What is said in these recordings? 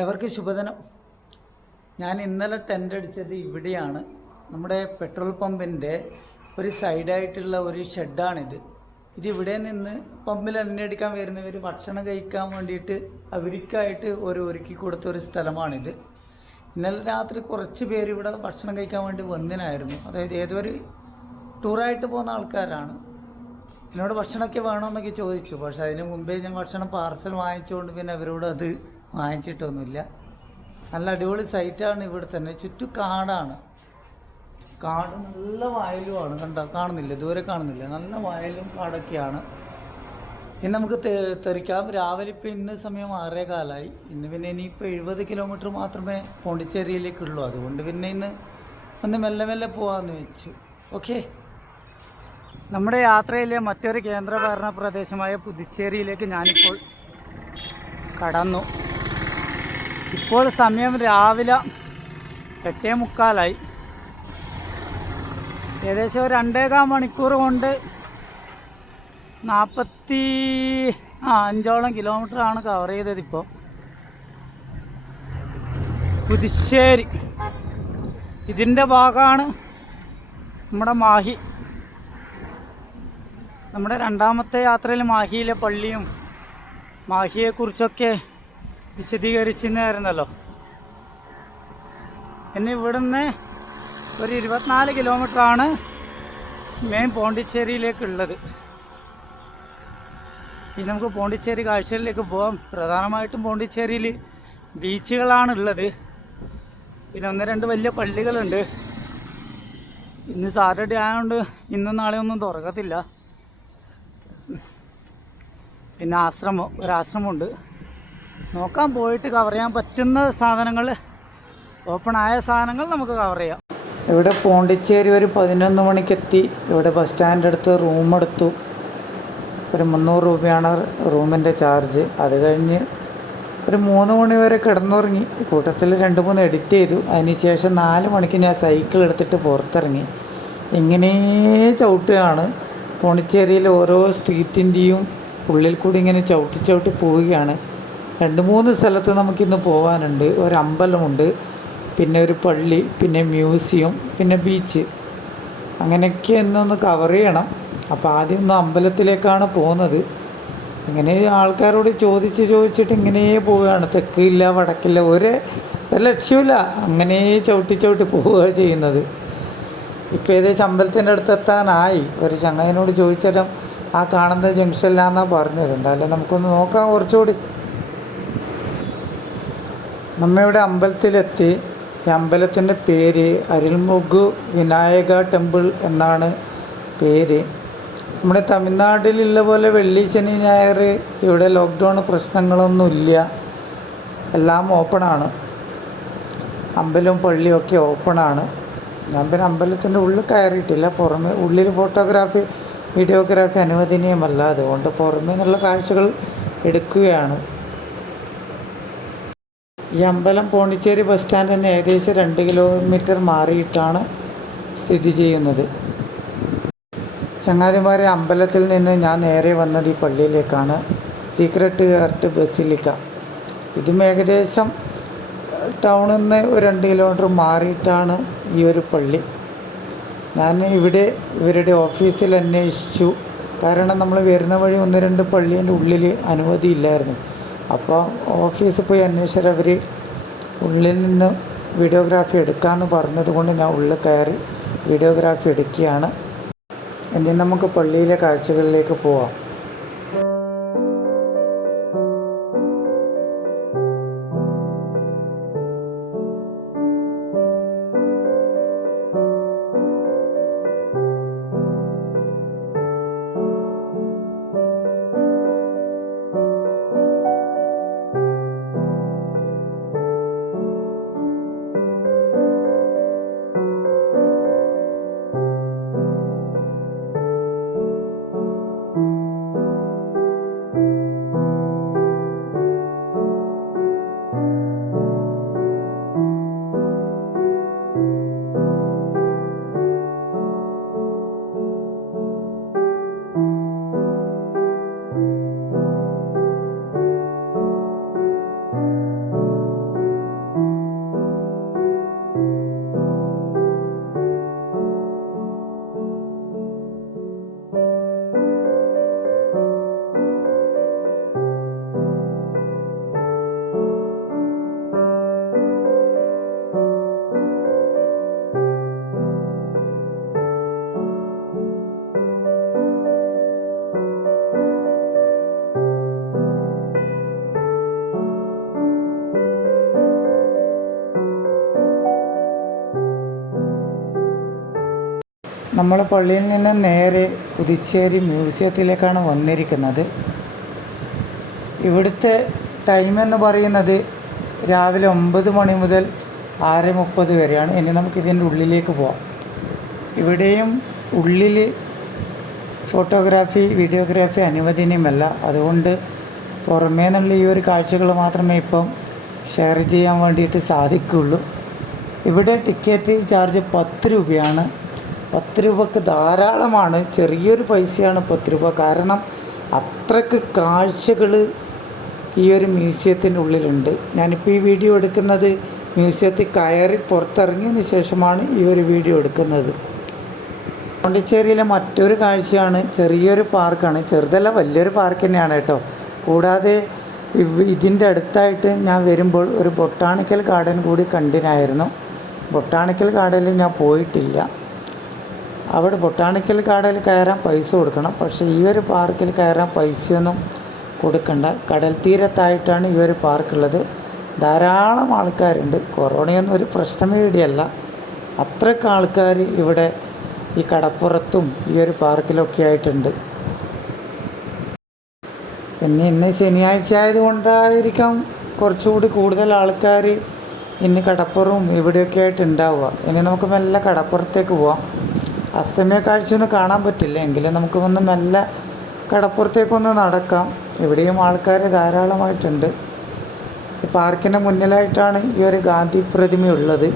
ഏവർക്ക് ശുഭദിനം. ഞാൻ ഇന്നലെ ടെൻ്റ് അടിച്ചത് ഇവിടെയാണ്. നമ്മുടെ പെട്രോൾ പമ്പിൻ്റെ ഒരു സൈഡായിട്ടുള്ള ഒരു ഷെഡാണിത്. ഇതിവിടെ നിന്ന് പമ്പിൽ എണ്ണയടിക്കാൻ വരുന്നവർ ഭക്ഷണം കഴിക്കാൻ വേണ്ടിയിട്ട് അവർക്കായിട്ട് ഒരുക്കി കൊടുത്തൊരു സ്ഥലമാണിത്. ഇന്നലെ രാത്രി കുറച്ച് പേര് ഇവിടെ ഭക്ഷണം കഴിക്കാൻ വേണ്ടി വന്നതിനായിരുന്നു. അതായത് ഏതൊരു ടൂറായിട്ട് പോകുന്ന ആൾക്കാരാണ്. എന്നോട് ഭക്ഷണമൊക്കെ വേണമെന്നൊക്കെ ചോദിച്ചു. പക്ഷേ അതിന് മുമ്പേ ഞാൻ ഭക്ഷണം പാർസൽ വാങ്ങിച്ചുകൊണ്ട് പിന്നെ അവരോട് അത് വാങ്ങിച്ചിട്ടൊന്നുമില്ല. നല്ല അടിപൊളി സൈറ്റാണ് ഇവിടെ തന്നെ. ചുറ്റും കാടാണ്. കാട് നല്ല വയലുമാണ്. കാണുന്നില്ല, ദൂരെ കാണുന്നില്ല. നല്ല വയലും കാടൊക്കെയാണ്. ഇനി നമുക്ക് തെറിക്കാം. രാവിലെ ഇപ്പം ഇന്ന് സമയം 6:15. പിന്നെ ഇനിയിപ്പോൾ 70 കിലോമീറ്റർ മാത്രമേ പോണ്ടിച്ചേരിയിലേക്കുള്ളൂ. അതുകൊണ്ട് പിന്നെ ഇന്ന് ഒന്ന് മെല്ലെ മെല്ലെ പോകാമെന്ന് വെച്ചു. ഓക്കെ. നമ്മുടെ യാത്രയിലെ മറ്റൊരു കേന്ദ്രഭരണ പ്രദേശമായ പുതുച്ചേരിയിലേക്ക് ഞാനിപ്പോൾ കടന്നു. ഇപ്പോൾ സമയം രാവിലെ 8:45. ഏകദേശം ഒരു 2.25 മണിക്കൂർ കൊണ്ട് 45 കിലോമീറ്ററാണ് കവർ ചെയ്തതിപ്പോൾ. പുതുശ്ശേരി ഇതിൻ്റെ ഭാഗമാണ് നമ്മുടെ മാഹി. നമ്മുടെ രണ്ടാമത്തെ യാത്രയിൽ മാഹിയിലെ പള്ളിയും മാഹിയെക്കുറിച്ചൊക്കെ വിശദീകരിച്ചിരുന്നായിരുന്നല്ലോ. ഇനി ഇവിടുന്ന് ഒരു 24 കിലോമീറ്ററാണ് മെയിൻ പോണ്ടിച്ചേരിയിലേക്കുള്ളത്. ഇനി നമുക്ക് പോണ്ടിച്ചേരി കാഴ്ചകളിലേക്ക് പോകാം. പ്രധാനമായിട്ടും പോണ്ടിച്ചേരിയിൽ ബീച്ചുകളാണുള്ളത്. പിന്നെ 1-2 വലിയ പള്ളികളുണ്ട്. ഇന്ന് സാറ്റർഡേ ആയതുകൊണ്ട് ഇന്നും നാളെ ഒന്നും തുറക്കത്തില്ല. പിന്നെ ഒരാശ്രമമുണ്ട്. നോക്കാൻ പോയിട്ട് കവർ ചെയ്യാൻ പറ്റുന്ന സാധനങ്ങൾ, ഓപ്പണായ സാധനങ്ങൾ നമുക്ക് കവർ ചെയ്യാം. ഇവിടെ പോണ്ടിച്ചേരി ഒരു 11 മണിക്കെത്തി. ഇവിടെ ബസ് സ്റ്റാൻഡ് അടുത്ത് റൂമെടുത്തു. ഒരു 300 രൂപയാണ് റൂമിൻ്റെ ചാർജ്. അത് കഴിഞ്ഞ് ഒരു 3 മണി വരെ കിടന്നുറങ്ങി. കൂട്ടത്തിൽ 2-3 എഡിറ്റ് ചെയ്തു. അതിനുശേഷം 4 മണിക്ക് ഞാൻ സൈക്കിൾ എടുത്തിട്ട് പുറത്തിറങ്ങി. ഇങ്ങനെ ചവിട്ടുകയാണ്. പോണ്ടിച്ചേരിയിൽ ഓരോ സ്ട്രീറ്റിൻ്റെയും ഉള്ളിൽ കൂടി ഇങ്ങനെ ചവിട്ടി പോവുകയാണ്. 2-3 സ്ഥലത്ത് നമുക്കിന്ന് പോകാനുണ്ട്. ഒരു അമ്പലമുണ്ട്, പിന്നെ ഒരു പള്ളി, പിന്നെ മ്യൂസിയം, പിന്നെ ബീച്ച്. അങ്ങനെയൊക്കെ എന്നൊന്ന് കവർ ചെയ്യണം. അപ്പോൾ ആദ്യം ഒന്ന് അമ്പലത്തിലേക്കാണ് പോകുന്നത്. ഇങ്ങനെ ആൾക്കാരോട് ചോദിച്ചിട്ട് ഇങ്ങനെ പോവുകയാണ്. തെക്കില്ല വടക്കില്ല, ഒരു ലക്ഷ്യമില്ല. അങ്ങനെ ചവിട്ടി പോവുക ചെയ്യുന്നത്. ഇപ്പോൾ ഏകദേശം അമ്പലത്തിൻ്റെ അടുത്ത് എത്താനായി. ഒരു ചങ്ങായിനോട് ചോദിച്ചാലും ആ കാണുന്ന ജംഗ്ഷനിലാണെന്നാണ് പറഞ്ഞത്. എന്തായാലും നമുക്കൊന്ന് നോക്കാം കുറച്ചുകൂടി. നമ്മളിവിടെ അമ്പലത്തിലെത്തി. ഈ അമ്പലത്തിൻ്റെ പേര് അരുൾമുഖ് വിനായക ടെമ്പിൾ എന്നാണ് പേര്. നമ്മുടെ തമിഴ്നാട്ടിലുള്ള പോലെ വെള്ളി, ശനി, ഞായർ ഇവിടെ ലോക്ക്ഡൗൺ പ്രശ്നങ്ങളൊന്നുമില്ല. എല്ലാം ഓപ്പണാണ്. അമ്പലവും പള്ളിയും ഒക്കെ ഓപ്പണാണ്. ഞാൻ പിന്നെ അമ്പലത്തിൻ്റെ ഉള്ളിൽ കയറിയിട്ടില്ല. പുറമെ ഉള്ളിൽ ഫോട്ടോഗ്രാഫി, വീഡിയോഗ്രാഫി അനുവദനീയമല്ല. അതുകൊണ്ട് പുറമേ നിന്നുള്ള കാഴ്ചകൾ എടുക്കുകയാണ്. ഈ അമ്പലം പോണ്ടിച്ചേരി ബസ് സ്റ്റാൻഡിൽ നിന്ന് ഏകദേശം 2 കിലോമീറ്റർ മാറിയിട്ടാണ് സ്ഥിതി ചെയ്യുന്നത്. ചങ്ങാതിമാരെ, അമ്പലത്തിൽ നിന്ന് ഞാൻ നേരെ വന്നത് ഈ പള്ളിയിലേക്കാണ്. Secret heart basilica. ഇതും ഏകദേശം ടൗണിൽ നിന്ന് ഒരു 2 കിലോമീറ്റർ മാറിയിട്ടാണ് ഈ ഒരു പള്ളി. ഞാൻ ഇവരുടെ ഓഫീസിൽ അന്വേഷിച്ചു. കാരണം നമ്മൾ വരുന്ന വഴി 1-2 പള്ളീൻ്റെ ഉള്ളിൽ അനുമതിയില്ലായിരുന്നു. അപ്പോൾ ഓഫീസിൽ പോയി അന്വേഷിച്ചാൽ അവർ ഉള്ളിൽ നിന്ന് വീഡിയോഗ്രാഫി എടുക്കാമെന്ന് പറഞ്ഞത് കൊണ്ട് ഞാൻ ഉള്ളിൽ കയറി വീഡിയോഗ്രാഫി എടുക്കുകയാണ്. ഇനി നമുക്ക് പള്ളിയിലെ കാഴ്ചകളിലേക്ക് പോവാം. നമ്മൾ പള്ളിയിൽ നിന്ന് നേരെ പുതുച്ചേരി മ്യൂസിയത്തിലേക്കാണ് വന്നിരിക്കുന്നത്. ഇവിടുത്തെ ടൈം എന്ന് പറയുന്നത് രാവിലെ 9 മണി മുതൽ 6:30 വരെയാണ്. ഇനി നമുക്കിതിൻ്റെ ഉള്ളിലേക്ക് പോവാം. ഇവിടെയും ഉള്ളിൽ ഫോട്ടോഗ്രാഫി, വീഡിയോഗ്രാഫി അനുവദനീയമല്ല. അതുകൊണ്ട് പുറമേ നിന്നുള്ള ഈ ഒരു കാഴ്ചകൾ മാത്രമേ ഇപ്പം ഷെയർ ചെയ്യാൻ വേണ്ടിയിട്ട് സാധിക്കുകയുള്ളൂ. ഇവിടെ ടിക്കറ്റ് ചാർജ് 10 രൂപയാണ്. 10 രൂപക്ക് ധാരാളമാണ്. ചെറിയൊരു പൈസയാണ് 10 രൂപ. കാരണം അത്രയ്ക്ക് കാഴ്ചകൾ ഈ ഒരു മ്യൂസിയത്തിൻ്റെ ഉള്ളിലുണ്ട്. ഞാനിപ്പോൾ ഈ വീഡിയോ എടുക്കുന്നത് മ്യൂസിയത്തിൽ കയറി പുറത്തിറങ്ങിയതിന് ശേഷമാണ് ഈ ഒരു വീഡിയോ എടുക്കുന്നത്. പോണ്ടിച്ചേരിയിലെ മറ്റൊരു കാഴ്ചയാണ് ചെറിയൊരു പാർക്കാണ്. ചെറുതല്ല, വലിയൊരു പാർക്ക് തന്നെയാണ് കേട്ടോ. കൂടാതെ ഇതിൻ്റെ അടുത്തായിട്ട് ഞാൻ വരുമ്പോൾ ഒരു ബൊട്ടാണിക്കൽ ഗാർഡൻ കൂടി കണ്ടിനായിരുന്നു. ബൊട്ടാണിക്കൽ ഗാർഡനിൽ ഞാൻ പോയിട്ടില്ല. അവിടെ ബൊട്ടാണിക്കൽ ഗാർഡനിൽ കയറാൻ പൈസ കൊടുക്കണം. പക്ഷേ ഈ ഒരു പാർക്കിൽ കയറാൻ പൈസയൊന്നും കൊടുക്കണ്ട. കടൽ തീരത്തായിട്ടാണ് ഈ ഒരു പാർക്കുള്ളത്. ധാരാളം ആൾക്കാരുണ്ട്. കൊറോണയൊന്നും ഒരു പ്രശ്നമേ ഇവിടെയല്ല. അത്രയ്ക്ക് ആൾക്കാർ ഇവിടെ ഈ കടപ്പുറത്തും ഈ ഒരു പാർക്കിലൊക്കെ ആയിട്ടുണ്ട്. പിന്നെ ഇന്ന് ശനിയാഴ്ച ആയതുകൊണ്ടായിരിക്കാം കുറച്ചുകൂടി കൂടുതൽ ആൾക്കാർ ഇന്ന് കടപ്പുറവും ഇവിടെയൊക്കെ ആയിട്ട് ഉണ്ടാവുക. ഇനി നമുക്ക് മെല്ലെ കടപ്പുറത്തേക്ക് പോവാം. അസ്തമയ കാഴ്ചയൊന്നും കാണാൻ പറ്റില്ല, എങ്കിലും നമുക്ക് ഒന്ന് മെല്ലെ കടപ്പുറത്തേക്കൊന്ന് നടക്കാം. ഇവിടെയും ആൾക്കാർ ധാരാളമായിട്ടുണ്ട്. ഈ പാർക്കിൻ്റെ മുന്നിലായിട്ടാണ് ഈ ഒരു ഗാന്ധി പ്രതിമയുള്ളത്.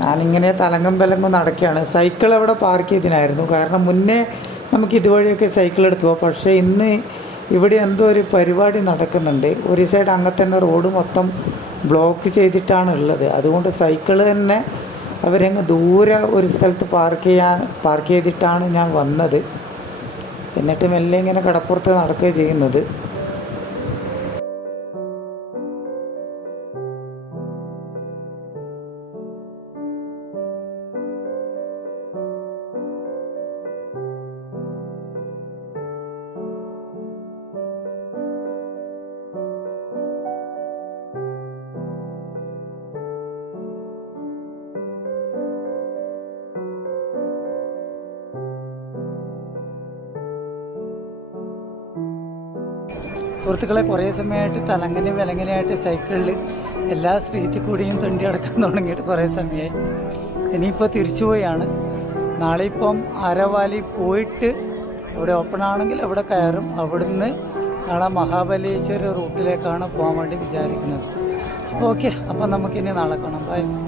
ഞാനിങ്ങനെ തലങ്കം വിലങ്കും നടക്കുകയാണ്. സൈക്കിൾ അവിടെ പാർക്ക് ചെയ്തിനായിരുന്നു. കാരണം മുന്നേ നമുക്ക് ഇതുവഴിയൊക്കെ സൈക്കിൾ എടുത്തു പോകാം. പക്ഷേ ഇന്ന് ഇവിടെ എന്തോ ഒരു പരിപാടി നടക്കുന്നുണ്ട്. ഒരു സൈഡ് അങ്ങനെ തന്നെ റോഡ് മൊത്തം ബ്ലോക്ക് ചെയ്തിട്ടാണ് ഉള്ളത്. അതുകൊണ്ട് സൈക്കിൾ തന്നെ അവരങ്ങ് ദൂരെ ഒരു സ്ഥലത്ത് പാർക്ക് ചെയ്തിട്ടാണ് ഞാൻ വന്നത്. എന്നിട്ട് മെല്ലെ ഇങ്ങനെ കടപ്പുറത്ത് നടക്കുകയാണ് ചെയ്യുന്നത്. സുഹൃത്തുക്കളെ, കുറേ സമയമായിട്ട് തലങ്ങനെയും വിലങ്ങനെയായിട്ട് സൈക്കിളിൽ എല്ലാ സ്ട്രീറ്റിൽ കൂടിയും തൊണ്ടി അടക്കാൻ തുടങ്ങിയിട്ട് കുറേ സമയമായി. ഇനിയിപ്പോൾ തിരിച്ചു പോയാണ്. നാളെ ഇപ്പം അരവാലി പോയിട്ട് അവിടെ ഓപ്പൺ ആണെങ്കിൽ അവിടെ കയറും. അവിടുന്ന് നാളെ മഹാബലേശ്വര റൂട്ടിലേക്കാണ് പോകാൻ വേണ്ടി വിചാരിക്കുന്നത്. ഓക്കെ, അപ്പം നമുക്കിനി നാളെ കാണാം. ബൈ.